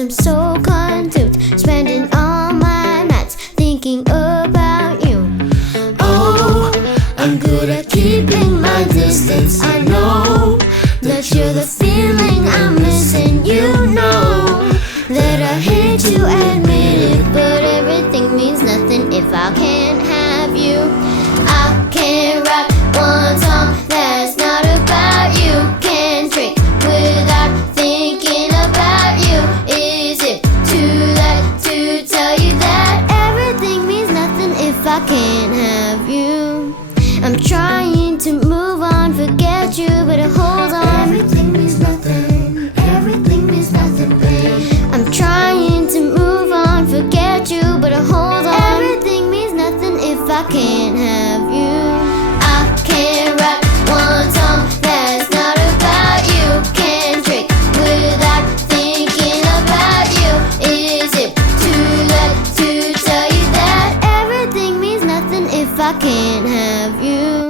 I'm so consumed, spending all my nights thinking about you. Oh, I'm good at keeping my distance. I know that you're the feeling I'm missing. You know that I hate to admit it, but everything means nothing if I can't have you. I can't write one song that's not about you. Can't drink without thinking about you. Is it too late to tell you that everything means nothing if I can't have you? I'm trying to move on, forget you, but hold on. Everything means nothing, everything means nothing, babe. I'm trying to move on, forget you, but hold on. Everything means nothing if I can't have you. I can't write one song that's not about you. Can't drink without thinking about you. Is it too late to tell you that everything means nothing if I can't have you?